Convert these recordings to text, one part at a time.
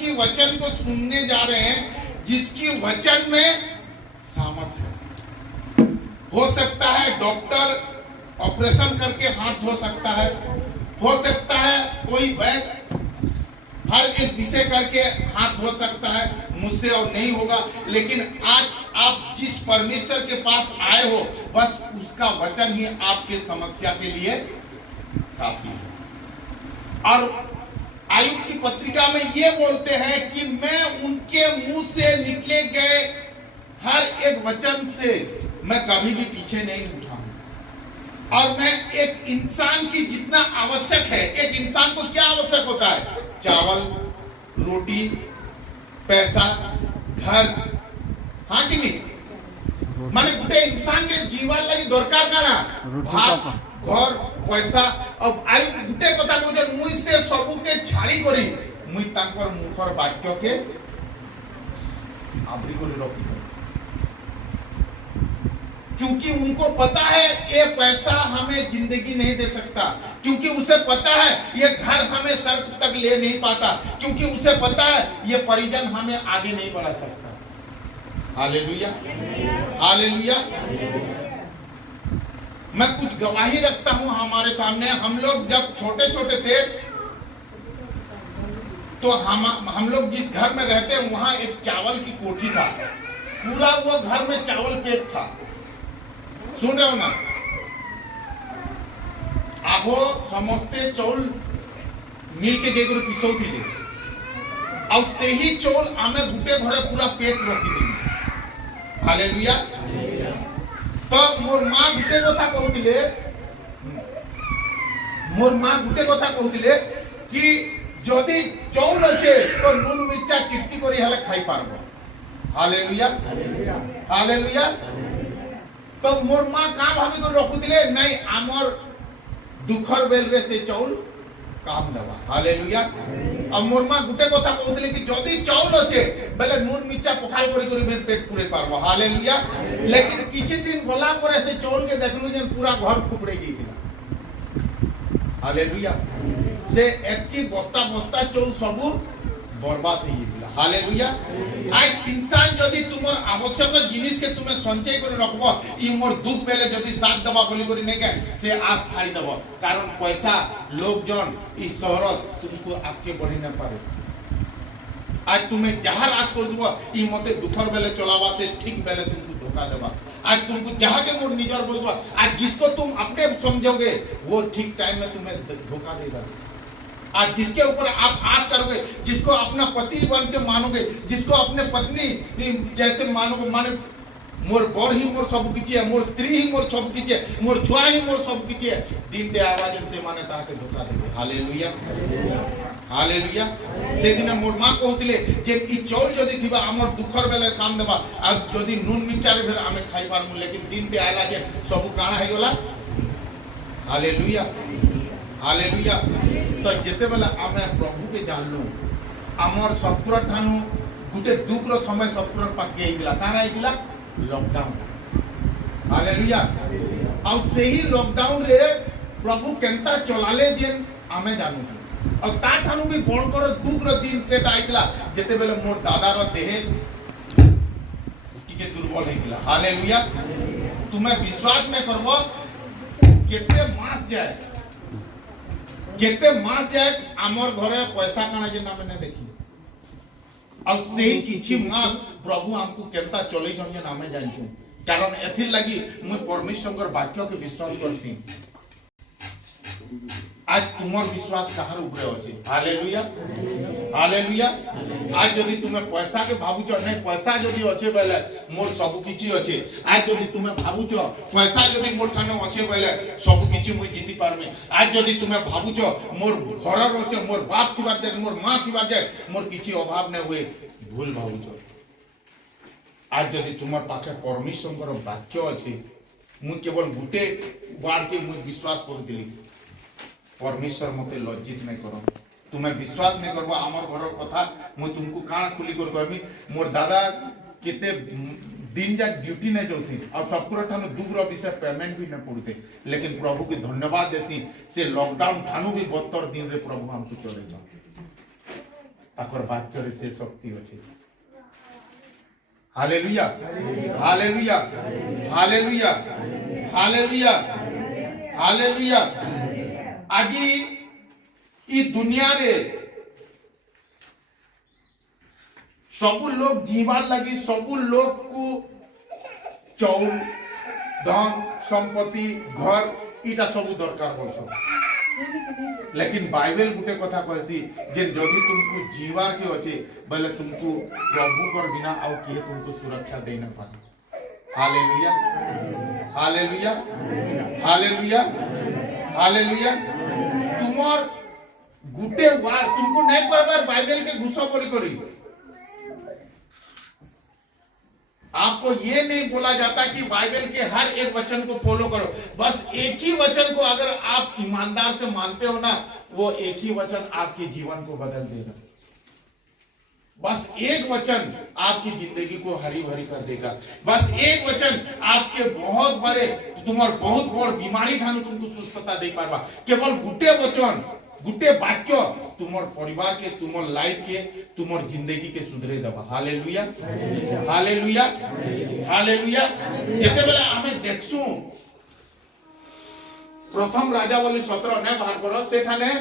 की वचन को सुनने जा रहे हैं जिसकी वचन में सामर्थ्य है। हो सकता है डॉक्टर ऑपरेशन करके हाथ धो सकता है, हो सकता है कोई वैद्य हर एक विषय करके हाथ धो सकता है, मुझसे और नहीं होगा। लेकिन आज आप जिस परमेश्वर के पास आए हो, बस उसका वचन ही आपके समस्या के लिए काफी है। और आयुब की पत्रिका में ये बोलते हैं कि मैं उनके मुंह से निकले गए हर एक वचन से मैं कभी भी पीछे नहीं उठा। और मैं एक इंसान की जितना आवश्यक है, एक इंसान को क्या आवश्यक होता है? चावल, रोटी, पैसा, घर, हाँ कि नहीं? माने गुटे इंसान के जीवन लगी दरकार काना भात, घर, पैसा। अब आई गुटे कथा कहते मुई से सबु के छाड़ी करी मुई तांकर मुखर वाक्य के आबरी करे रखी। क्योंकि उनको पता है ये पैसा हमें जिंदगी नहीं दे सकता, क्योंकि उसे पता है ये घर हमें सर तक ले नहीं पाता, क्योंकि उसे पता है ये परिजन हमें आगे नहीं बढ़ा सकता। Hallelujah, hallelujah. मैं कुछ गवाही रखता हूं हमारे सामने। हम लोग जब छोटे छोटे थे तो हम लोग जिस घर में रहते हैं वहां एक चावल की कोठी था, पूरा वो घर में चावल पैक था। सुन रहे हो ना? आगो समस्ते चौल मिल के जे गुरु पिसौ दिले और से ही चौल आमे गुटे घरे पूरा पेट रखी दिले। हालेलुया। तो मोर मां गुटे कथा कहतिले, मोर मां गुटे कथा कहतिले कि जदि चौल अच्छे तो नून मिर्चा चिटकी करी हले खाई पारबो। Hallelujah, hallelujah. तो मोर मां का भाभी को रखुतिले नहीं आमर दुखर बेल रे से चौल काम दवा। हालेलुया। अब मोर मां गुटे कथा कहतिले कि जदि चौल अच्छे बेले नून मिर्चा पखाल करी करी मेरे पेट पूरे पारबो। हालेलुया। लेकिन किछि दिन गला परे से चौल के देखलु जे पूरा घर फुपड़े गईतिला। हालेलुया। से एतकी बस्ता बस्ता चौल सब बर्बाद हो गईतिला। हालेलुया। आज इंसान जदि तुमर आवश्यक जिनिस के तुम्हें संचय कर रखबो, ई मोर दुख बेले जदि साथ दबा बोली करी नहीं के से आस छाड़ी दबो। कारण पैसा लोग जन ई शहर तुमको आगे बढ़ी न पारे। आज तुम्हें जहाँ आस कर दबो ई मते दुखर बेले चलावा से ठीक बेले तुमको धोखा देबा। आज तुमको जहाँ के मोर निजर बोल दो, आज जिसको तुम अपने समझोगे वो ठीक टाइम में तुम्हें धोखा देगा। आज जिसके ऊपर आप आस करोगे, जिसको अपना पति बन के मानोगे, जिसको अपने पत्नी जैसे मानोगे, माने मोर बर ही मोर सब किछि है, मोर स्त्री ही मोर सब किछि है, मोर छुआ ही मोर सब किछि है, दिन दे आवाज से माने ताके धोखा देबे। Hallelujah, hallelujah. से दिन मोर मां कहतिले जे ई चौल जदि थिबा हमर दुखर बेले काम देबा, आ जदि नून मिर्चा रे फिर आमे खाई पारमु। लेकिन दिन दे आला जे सब काना हे गला। Hallelujah, hallelujah. तो जेते बेला आमे प्रभु के जानलु आमर सत्तर ठानु गुटे दुख रो समय सत्तर पाके आइदिला। काना आइदिला? लॉकडाउन। हालेलुया। और से ही लॉकडाउन रे प्रभु केनता चलाले जेन आमे जानू। और ता ठानु भी बड़कर दुख रो दिन सेटा आइदिला जेते बेले मोर दादा रो देह टिके दुर्बल आइदिला। हालेलुया। तुम्हें विश्वास में करबो केते मास जाए, केते मास जाए आमर घरे पैसा काना जे नामे ने देखी। और सेही किछि मास प्रभु हमको केनता चलै जन जे नामे जानछु। कारण एथिल लागि मु परमेश्वर वाक्य के विश्वास करसी। आज तुमर विश्वास कहार ऊपर अछि? Hallelujah, hallelujah. आज जदि तुम्हें पैसा के भाबुछ नहीं, पैसा जदि अच्छे बेले मोर सब किछि अच्छे। आज जदि तुम्हें भाबुछ पैसा जदि मोर ठाने अच्छे बेले सब किछि मुई जीति पारमे। आज जदि तुम्हें भाबुछ मोर घर अच्छे, मोर बाप थिबार जाय, मोर मां थिबार जाय, मोर किछि अभाव नै हुए, भूल भाबुछ। आज जदि तुमर पाखे परमेश्वर वाक्य अच्छे, मु केवल गुटे वार्ड के मु विश्वास कर दिली, परमेश्वर मते लज्जित नहीं करो। तुम्हें विश्वास नहीं करबो आमर घर कथा मु तुमको काना खुली कर कहबी। मोर दादा केते दिन जा ड्यूटी नहीं जाउथि और सबकर ठानु दुग्र विषय पेमेंट भी नहीं पड़ते। लेकिन प्रभु के धन्यवाद देसी से लॉकडाउन ठानु भी 72 दिन रे प्रभु हमको चले जा। ताकर वाक्य रे से शक्ति अछि। Hallelujah hallelujah hallelujah hallelujah hallelujah. आज ई दुनिया रे सबु लोग जीवार लगी सबु लोग को चौल धन संपत्ति घर इटा सबु दरकार बोलछो। लेकिन बाइबल गुटे कथा कहसी जे जदि तुमको जीवार के अच्छे बोले तुमको प्रभु कर बिना आउ किए तुमको सुरक्षा दे ना पाए। Hallelujah hallelujah hallelujah hallelujah. तुमर गुटे वार तुमको नहीं कहबार बाइबल के गुस्सा करी। आपको ये नहीं बोला जाता कि बाइबल के हर एक वचन को फॉलो करो। बस एक ही वचन को अगर आप ईमानदार से मानते हो ना, वो एक ही वचन आपके जीवन को बदल देगा। बस एक वचन आपकी जिंदगी को हरी भरी कर देगा। बस एक वचन आपके बहुत बड़े तुम्हार बहुत बड़ बीमारी ठानु तुमको सुस्थता दे पारबा। केवल गुटे वचन गुटे वाक्य तुमर परिवार के तुमर लाइफ के तुमर जिंदगी के सुधरे देबा। Hallelujah hallelujah hallelujah. जेते बेला हमें देखसु प्रथम राजा वाली 17 ने बाहर करो सेठाने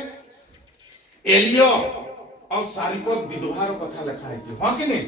एलियो और सारीपत विधवार कथा लिखा है। हां कि नहीं?